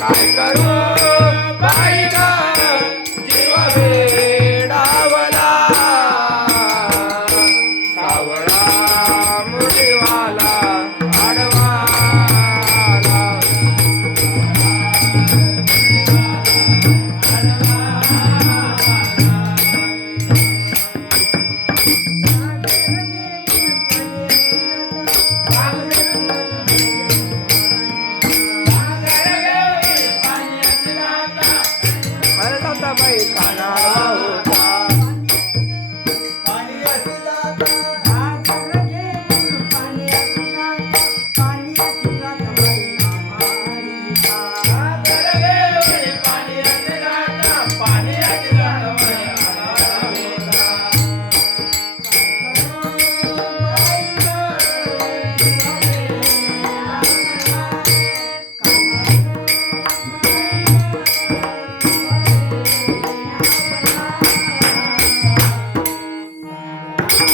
काय करू? बाईला जीव डावला सावळा मुलीवाला आडवाला. मरणाचा बाई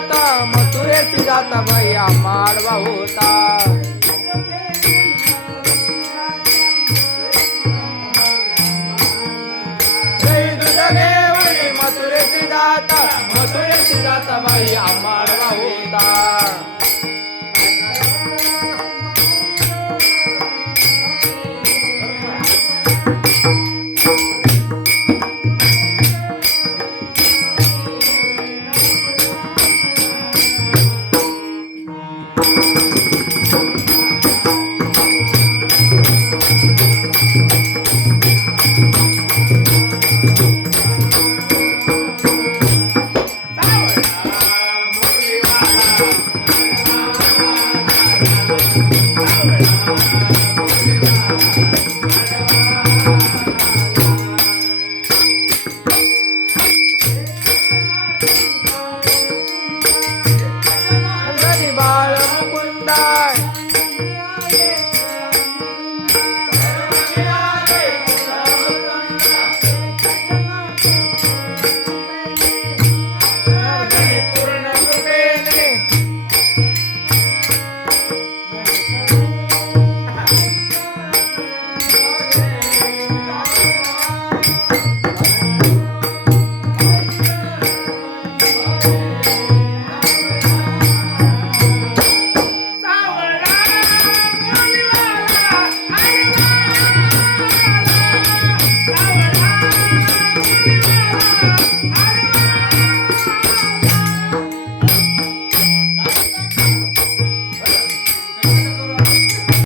जाता मथुरेची जाता भैया माळवा होता. जय मथुरेची जाता मथुरेची जाता भैया माळवा